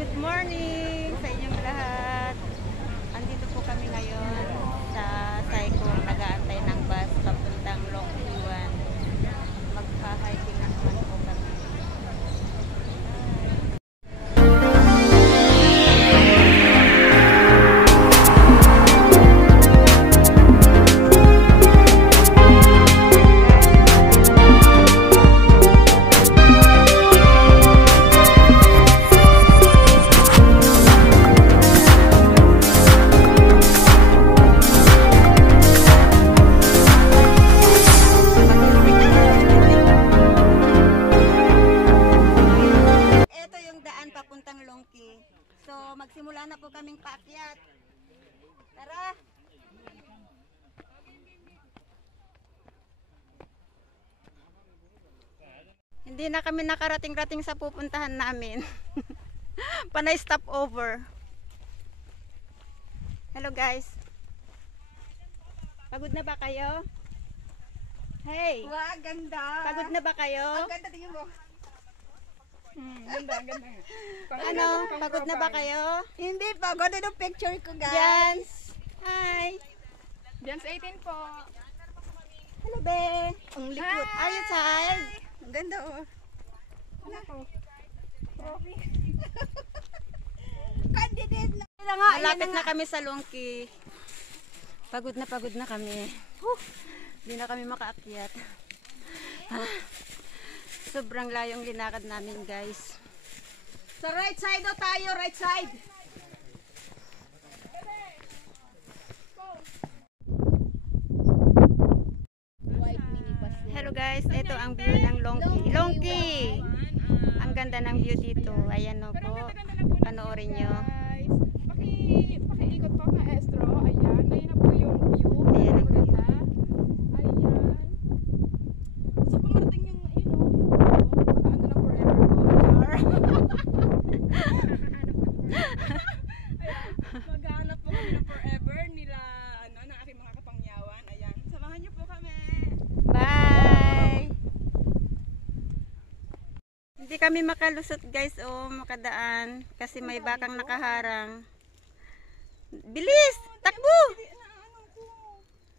Good morning sa inyong lahat. Andito po kami ngayon sa Saiko, nag-aantay ng bus papuntang Longkiwan. Magpa-hiking na naman po kami. Papuntang Longki. So, magsimula na po kaming paakyat. Tara! Hindi na kami nakarating-rating sa pupuntahan namin. Panay stop over. Hello guys. Pagod na ba kayo? Hey! Wow, ganda! Pagod na ba kayo? Ang ganda, tingin mo. Ganda. Ano? Pagod na ba kayo? Hindi pa. Ganda ng picture ko, guys. Jans! Hi! Jans 18 po. Hello, be! Ang likod. Are you tired? Ang ganda, oh. Ano po? Trophy. Candidate na. Malapit na kami sa Longki. Pagod na kami. Hindi na kami makaakyat. Sobrang layong linakad namin, guys. Sa right side o tayo, right side. Hello guys, ito ang view ng Longki. Longki! Ang ganda ng view dito. Ayan o po. Panoorin nyo. Pakiikot po, maestro. Ayan na po yung view. Ayan ang view. Ayan. So, pumarating yung, ano na forever ko. Maghanap po kami ng forever nila, ng aking mga kapangyawan. Ayan. Samahan niyo po kami. Bye! Hindi kami makalusot guys o makadaan kasi may bakang nakaharang. Bilis! Takbo!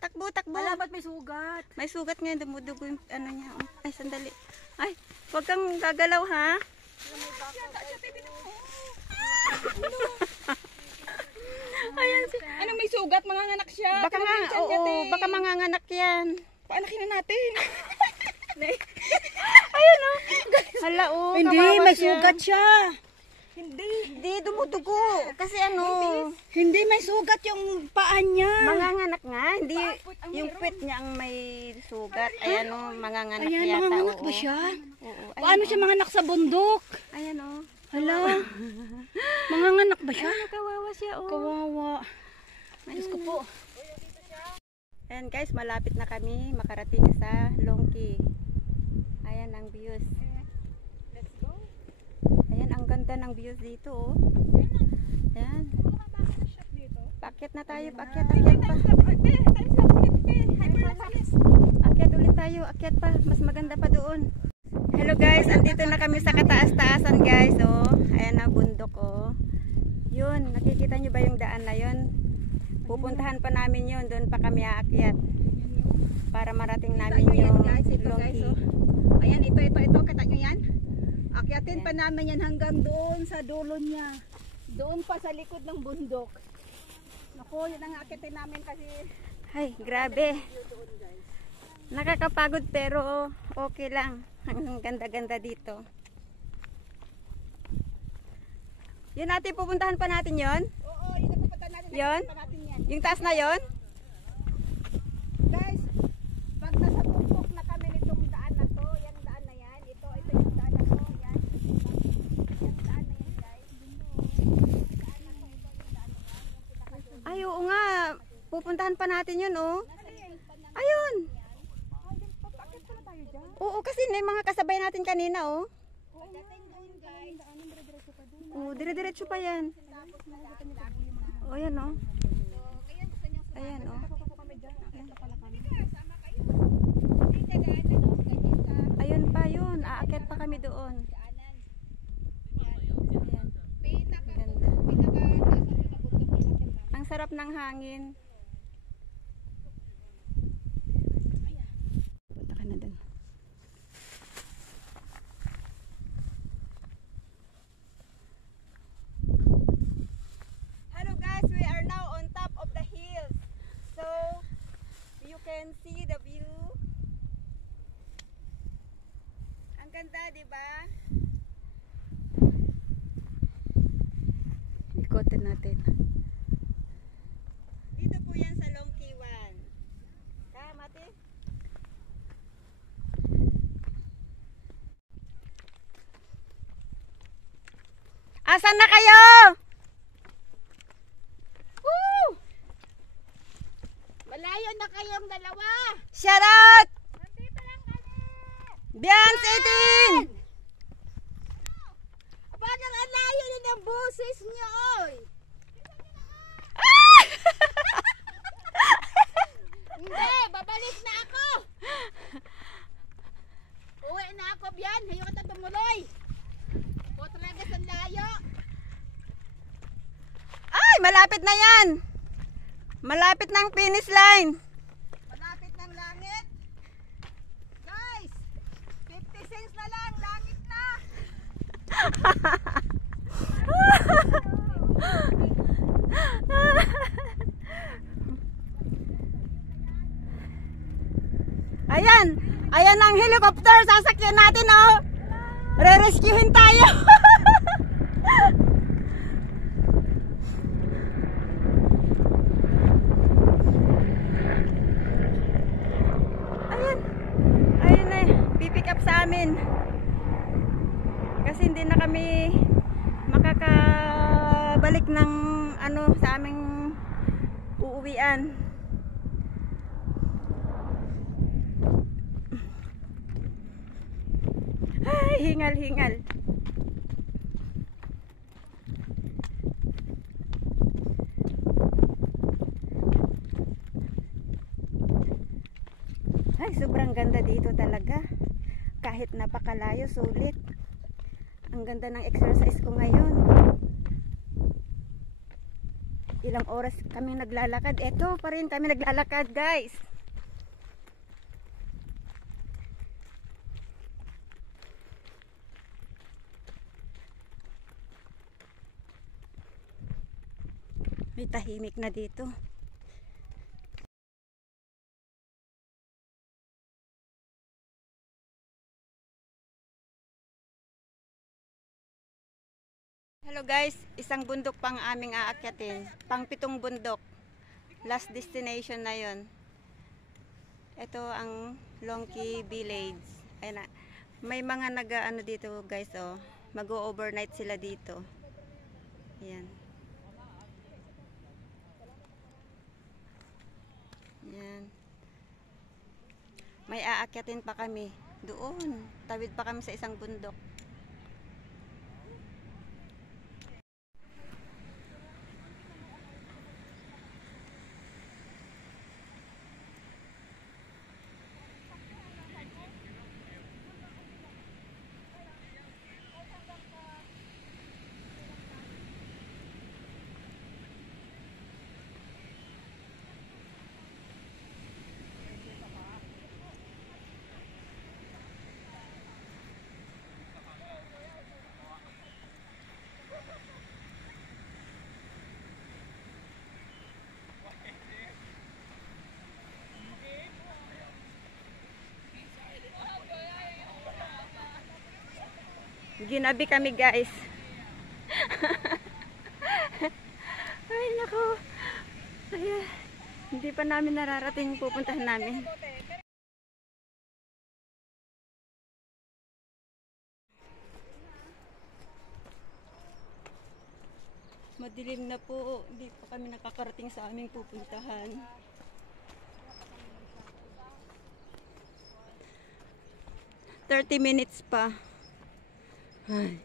Takbo! Ba't may sugat? May sugat ngayon, dumudugo yung ano niya. Oh. Ay, sandali. Ay, huwag kang gagalaw ha. Ayan si... Anong may sugat? Manganganak siya. Baka nga, oo, baka manganganak yan. Paanakin na natin. Ayan o. Hala o, kawawa siya. siya. Hindi, dumudugo. Kasi ano, Hindi may sugat yung paa niya. manganganak nga. Hindi, yung puwet niya ang may sugat. Ayan o, manganganak yata. manganganak Oo. ba siya? Oo. Paano siya manganak sa bundok? Ayan o. Hala. Manganganak ba siya? Ayan o, kawawa siya o. Kawawa. Diyos ko po. Ayan guys, malapit na kami makarating sa Longki. Ayan ang views. Let's go. Ayan, ang ganda ng views dito oh. Ayan. Paakyat na tayo, paakyat pa. Akyat ulit tayo, akyat pa. Mas maganda pa doon. Hello guys, andito na kami sa kataas-taasan guys oh. Ayan ang bundok oh. Yun, nakikita nyo ba yung daan na yun? Pupuntahan pa namin yun, doon pa kami aakyat. Para marating namin yung Longki. Ayan, ito. Kita nyo yan? Akyatin pa namin yan hanggang doon sa dulo niya. Doon pa sa likod ng bundok. Naku, yun ang akyatin namin kasi... Ay, grabe. Nakakapagod pero okay lang. Ang ganda-ganda dito. Yun natin, pupuntahan pa natin yon. Oo, yun ang pupunta natin. Yon? Nakikita natin yan. Yung taas na yon? Guys, pag nasa bundok na kami nitong daan na to, yung daan na yan, ito yung daan na to, yan. Yung daan na yan, guys. Ay, oo nga. Pupuntahan pa natin yun, oh. Ayun. Papakit pa na tayo dyan. Oo, kasi may mga kasabay natin kanina, oh. Oo, dire-diretso pa yan. Oh, yan, oh. Ayan, oh. Ayun pa yun. Aakyat pa kami doon. Ayan. sarap ng hangin. Punta ka na dun. Hello guys, we are now on top of the hills. So, you can see the view. Ang ganda, di ba? Ikotin natin. Dito po yan sa Longkiwan. Mati? Asan na kayo? Woo! Malayo na kayong dalawa. Shout out! Nandito lang kami. Bians 18! Parang ang layo na ng boses niyo, oy. Hindi, babalik na ako. Uwi na ako, Bian. Hayo ka tumuloy. O talaga sa layo. Ay, malapit na yan! Malapit na ang finish line. Malapit ng langit. Guys, 50 cents na lang, langit na. Ayan, ayan ang helicopter, sasakyan natin oh. Re-rescuehin tayo. Ayan, ayun na, pipick up sa amin. Kasi hindi na kami makakabalik ng ano sa aming uuwian. Ay, hingal-hingal. Ay, sobrang ganda dito talaga. Kahit napakalayo, sulit. Ang ganda ng exercise ko ngayon. Ilang oras kami naglalakad. Eto pa rin kami naglalakad, guys. May tahimik na dito. Hello guys, isang bundok pang aming aakyatin. Pang 7 bundok. Last destination na yon. Ito ang Longki Village. Ayan na. May mga nag-ano dito guys oh. Mag-overnight sila dito. Ayan. Ayan. May aakyatin pa kami. Doon. Tawid pa kami sa isang bundok. Ginabi kami guys. Ay nako. Ay, hindi pa namin nararating pupuntahan namin. Madilim na po. Hindi pa kami nakakarating sa aming pupuntahan. $30 pa. Ay.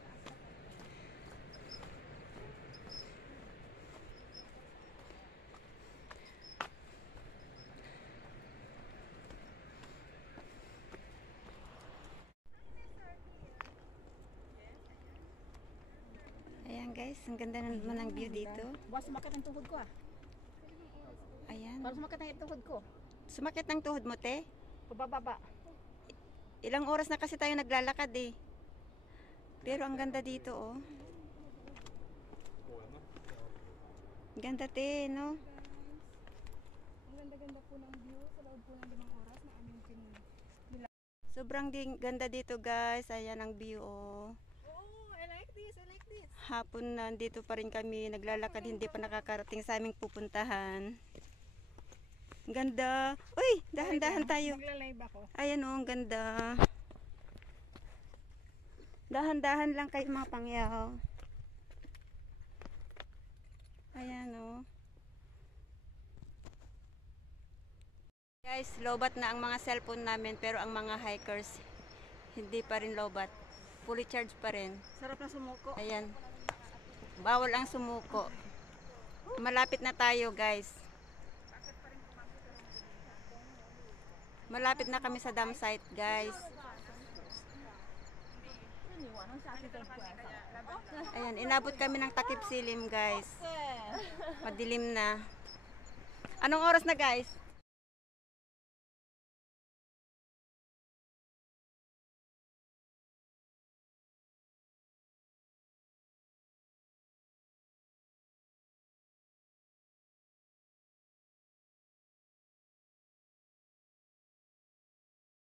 Ayan guys, ang ganda naman ng view dito. Bukas sumakit ang tuhod ko ah. Para sumakit ang tuhod ko. Sumakit ng tuhod mo, te? Pababa. Ilang oras na kasi tayo naglalakad eh. Pero ang ganda dito, oh. Ganda, te, no? Ang ganda-ganda po ng view sa loob po ng 5 oras na aming Sobrang ganda dito, guys. Ayan ang view, oh. Oh, I like this. Hapon na dito pa rin kami naglalakad, hindi pa nakakarating sa aming pupuntahan. Ganda. Uy, dahan-dahan tayo. Magla-live ako. Ayan, oh, ang ganda. Dahan-dahan lang kayo mga pangyaw. Ayan, oh. Guys, lobat na ang mga cellphone namin, pero ang mga hikers hindi pa rin lobat. Fully charged pa rin. Sarap na sumuko. Ayan. Bawal ang sumuko. Malapit na tayo, guys. Malapit na kami sa dam site, guys. Ayan, inabot kami ng Takip Silim, guys. Madilim na. Anong oras na, guys?